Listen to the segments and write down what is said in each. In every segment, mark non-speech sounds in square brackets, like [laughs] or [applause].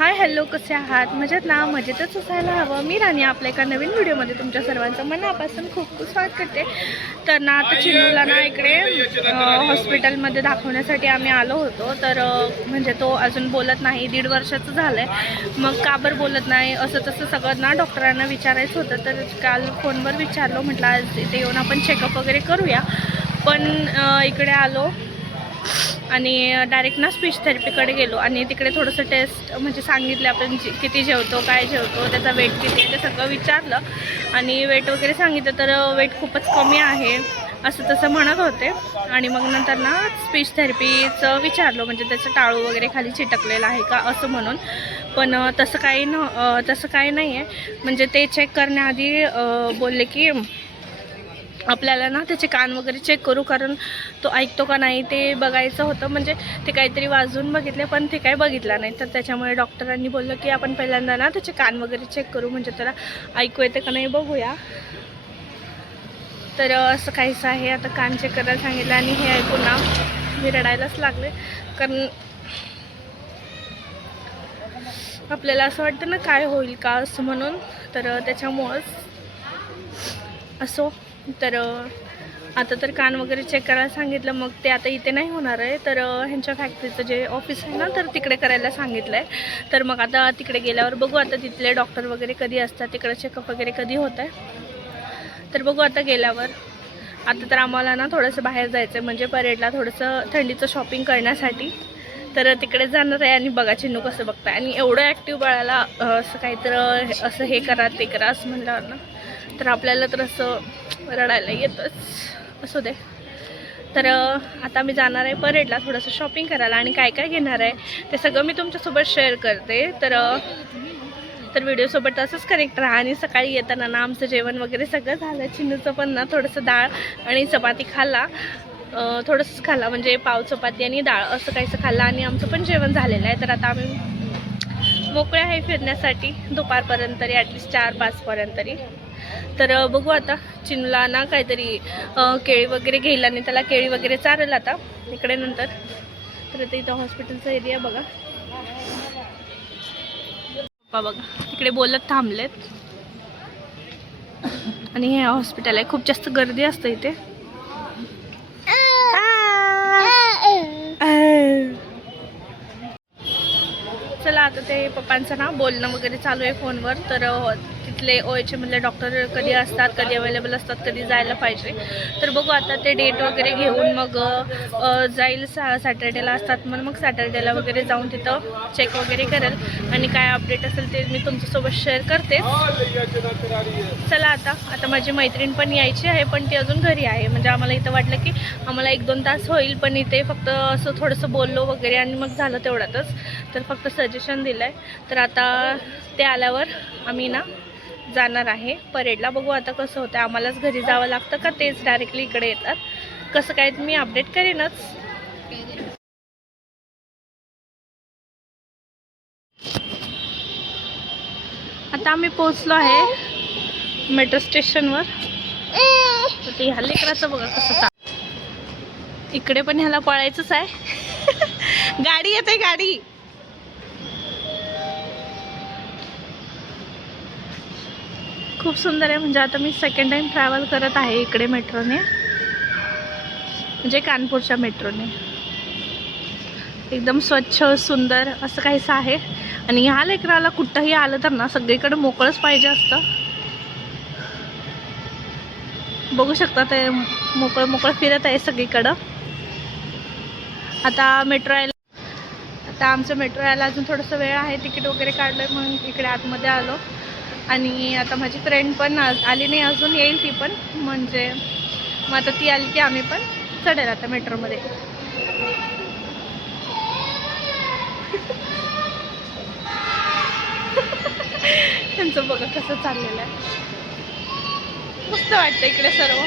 Hi hello कसे आहात? मजेत ना? मजेतच असायला हवं. मी राणी आपल्या एका नवीन व्हिडिओमध्ये तुमच्या सर्वांचं मनापासून खूप खूप स्वागत करते. तर ना आता चिनूला ना इकडे हॉस्पिटलमध्ये दाखवण्यासाठी आम्ही आलो होतो. तर म्हणजे तो अजून बोलत नाही. दीड वर्षाचं झालं आहे मग का बरं बोलत नाही? असं तसं सगळं ना डॉक्टरांना विचारायचं होतं. तर काल फोनवर विचारलो. म्हटलं आज इथे येऊन आपण चेकअप वगैरे करूया. पण इकडे आलो. आणि डायरेक्ट ना स्पीच थेरपीकडे गेलो. आणि तिकडे थोडंसं टेस्ट म्हणजे सांगितलं आपण जे- किती जेवतो काय जेवतो त्याचा वेट किती आहे ते सगळं विचारलं. आणि वेट वगैरे सांगितलं तर वेट खूपच कमी आहे असं तसं म्हणत होते. आणि मग नंतर ना स्पीच थेरपीचं विचारलं म्हणजे त्याचं टाळू वगैरे खाली चिटकलेलं आहे का असं म्हणून. पण तसं काही न तसं काही नाही आहे म्हणजे ते चेक करण्याआधी बोलले की आपल्याला ना त्याचे कान वगैरे चेक करू कारण तो ऐकतो का नाही ते बघायचं होतं. म्हणजे ते काहीतरी वाजून बघितले पण ते काही बघितलं नाही. तर त्याच्यामुळे डॉक्टरांनी बोललं की आपण पहिल्यांदा ना त्याचे कान वगैरे चेक करू. म्हणजे त्याला ऐकू येते का नाही बघूया. तर असं काहीचं आहे. आता कान चेक करायला सांगितलं आणि हे ऐकून ना मी रडायलाच लागले. कारण आपल्याला असं वाटतं ना काय होईल का असं म्हणून. तर त्याच्यामुळंच असो तर आता तर कान वगैरे चेक करायला सांगितलं मग ते आता इथे नाही होणार आहे. तर ह्यांच्या फॅक्टरीचं जे ऑफिस आहे ना तर तिकडे करायला सांगितलं आहे तर मग आता तिकडे गेल्यावर बघू आता तिथले डॉक्टर वगैरे कधी असतात तिकडे चेकअप वगैरे कधी होत आहे तर बघू आता गेल्यावर. आता तर आम्हाला ना थोडंसं बाहेर जायचं आहे म्हणजे परेडला थोडंसं थंडीचं शॉपिंग करण्यासाठी. तर तिकडे जाणार आहे आणि बघा चिन्नू कसं बघताय. आणि एवढं ॲक्टिव्ह बाळाला असं काहीतरी असं हे करा ते करा असं म्हणलं ना तर आपल्याला तर असं रडायला येतच. असू दे. तर आता मी जाणार आहे परेडला थोडंसं शॉपिंग करायला आणि काय काय घेणार आहे ते सगळं मी तुमच्यासोबत शेअर करते. तर तर व्हिडिओसोबत असंच कनेक्ट राहा आणि सकाळी येताना ना आमचं जेवण वगैरे सगळं झालं. चिन्नूचं पण ना थोडंसं डाळ आणि चपाती खाल्ला. थोडंसंच खाल्ला. म्हणजे पाव चपाती आणि डाळ असं काहीसं खाल्लं आणि आमचं पण जेवण झालेलं आहे. तर आता आम्ही मोकळे आहे फिरण्यासाठी दुपारपर्यंत तरी ॲटलिस्ट चार पाचपर्यंत तरी. तर बघू आता चिन्नूला ना काहीतरी केळी वगैरे घेईल आणि त्याला केळी वगैरे चालेल आता इकडे नंतर. तर इथे इथं हॉस्पिटलचा एरिया बघा. पप्पा बघा इकडे बोलत थांबलेत. आणि हे हॉस्पिटल आहे खूप जास्त गर्दी असते इथे. चला आता ते पप्पांचं ना बोलणं वगैरे चालू आहे फोनवर तर तिथले ओ एच एमधले डॉक्टर कधी असतात कधी अवेलेबल असतात कधी जायला पाहिजे. तर बघू आता ते डेट वगैरे घेऊन मग जाईल सा सॅटर्डेला असतात. मग मग सॅटर्डेला वगैरे जाऊन तिथं चेक वगैरे करेल. आणि काय अपडेट असेल ते मी तुमच्यासोबत शेअर करते. चला आता आता माझी मैत्रीण पण यायची आहे पण ती अजून घरी आहे. म्हणजे आम्हाला इथं वाटलं की आम्हाला एक दोन तास होईल पण इथे फक्त असं थोडंसं बोललो वगैरे आणि मग झालं तेवढ्यातच. तर फक्त सजेशन दिलं आहे तर आता ते आल्यावर आम्ही ना जाणार आहे. परेडला बघू आता कसं होतं आम्हालाच घरी जावं लागतं का? तेच डायरेक्टली इकडे येतात. कसं काय मी अपडेट करेनच. आता आम्ही पोहोचलो आहे मेट्रो स्टेशनवर ते ह्या लेकराचं बघा कसं चा इकडे पण ह्याला पळायचंच आहे. [laughs] गाडी येते गाडी. खूप सुंदर आहे. म्हणजे आता मी सेकंड टाइम ट्रॅव्हल करत आहे इकडे मेट्रोने. म्हणजे कानपूरच्या मेट्रोने. एकदम स्वच्छ सुंदर असं काहीसं आहे. आणि ह्या लेकराला कुठंही आलं तर ना सगळीकडे मोकळंच पाहिजे असतं. बघू शकता ते मोकळं मोकळं फिरत आहे सगळीकडं. आता मेट्रो यायला आता आमचं मेट्रो यायला अजून थोडंसं वेळ आहे. तिकीट वगैरे काढलं मग इकडे आतमध्ये आलो. आणि आता माझी फ्रेंड पण आली नाही अजून येईल ती पण. म्हणजे मग आता ती आली की आम्ही पण चढेल आता मेट्रोमध्ये [laughs] त्यांचं बघा कसं चाललेलं आहे. मस्त वाटतं इकडे सर्व.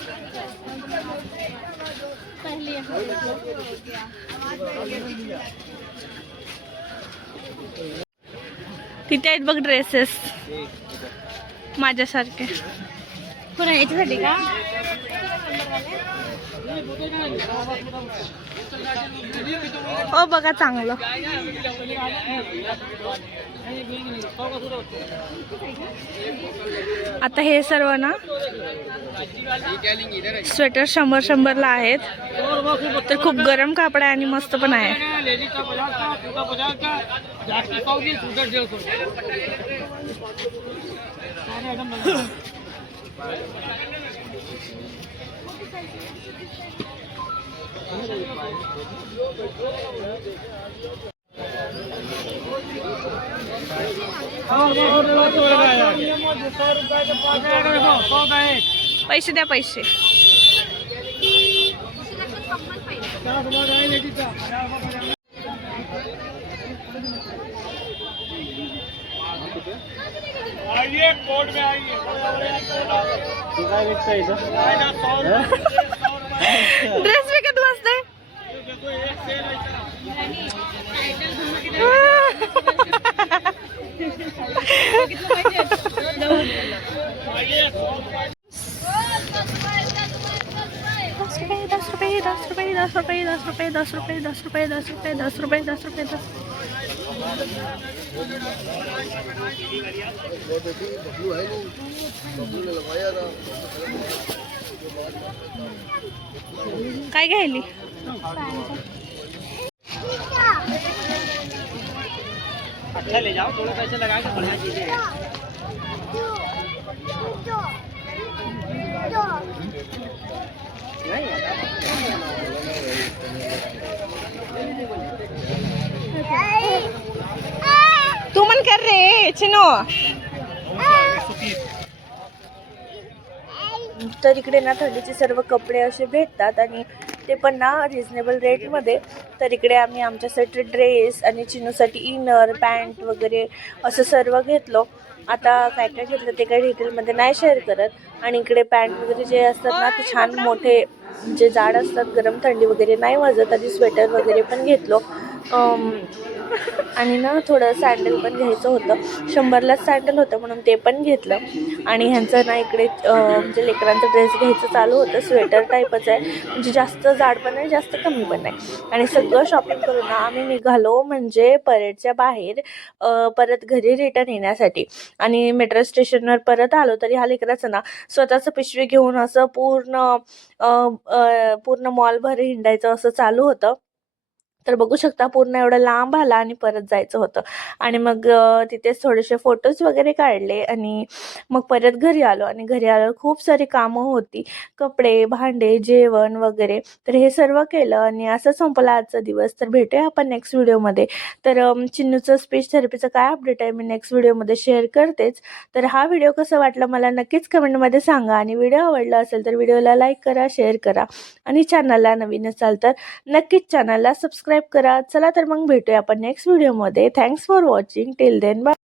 तिथे आहेत बघ ड्रेसेस माझ्यासारखे. पुन्हा याच्यासाठी का? ओ बघा चांगलं. आता हे सर्व ना स्वेटर शंभर शंभरला आहेत तर खूप गरम कापड आहे आणि मस्त पण आहे पैसे द्या पैसे. ड्रेस भी किती वाजते रुपये दस रुपये दस रुपये दस रुपये दस रुपये दस रुपये दस रुपये दस रुपये दस काय घ्यायली? अच्छा ले जाओ थोड़े पैसे लगा के बढ़िया चीजें तू मन कर चिनो तर इकडे ना थंडीचे सर्व कपडे असे भेटतात आणि ते पण ना रिजनेबल रेटमध्ये तर इकडे आम्ही आमच्यासाठी ड्रेस आणि चिनूसाठी इनर पॅन्ट वगैरे असं सर्व घेतलो. आता काय काय घेतलं ते काही डिटेलमध्ये नाही शेअर करत. आणि इकडे पॅन्ट वगैरे जे असतात ना ते छान मोठे जे जाड असतात गरम थंडी वगैरे नाही वाजत आधी स्वेटर वगैरे पण घेतलो. आणि ना थोडं सँडल पण घ्यायचं होतं. शंभरलाच सँडल होतं म्हणून ते पण घेतलं. आणि ह्यांचं ना इकडे म्हणजे लेकरांचं ड्रेस घ्यायचं चालू होतं. स्वेटर टाईपच आहे. म्हणजे जास्त जाड पण नाही जास्त कमी पण नाही आणि सगळं शॉपिंग करून ना आम्ही निघालो म्हणजे परेडच्या बाहेर परत घरी रिटर्न येण्यासाठी. आणि मेट्रो स्टेशनवर परत आलो तरी हा लेकराचं ना स्वतःचं पिशवी घेऊन असं पूर्ण पूर्ण मॉलभर हिंडायचं असं चालू होतं. तर बघू शकता पूर्ण एवढं लांब आला आणि परत जायचं होतं. आणि मग तिथेच थोडेसे फोटोज वगैरे काढले आणि मग परत घरी आलो. आणि घरी आलो खूप सारी कामं होती. कपडे भांडे जेवण वगैरे. तर हे सर्व केलं आणि असं संपला आजचा दिवस. तर भेटूया आपण नेक्स्ट व्हिडिओमध्ये तर चिन्नूचं स्पीच थेरपीचं काय अपडेट आहे मी नेक्स्ट व्हिडिओमध्ये शेअर करतेच. तर हा व्हिडिओ कसा वाटला मला नक्कीच कमेंटमध्ये सांगा. आणि व्हिडिओ आवडला असेल तर व्हिडिओला लाईक करा शेअर करा. आणि चॅनलला नवीन असाल तर नक्कीच चॅनलला सबस्क्राईब करा. चला तर मग भेटूया आपण नेक्स्ट व्हिडिओमध्ये thanks for watching till then bye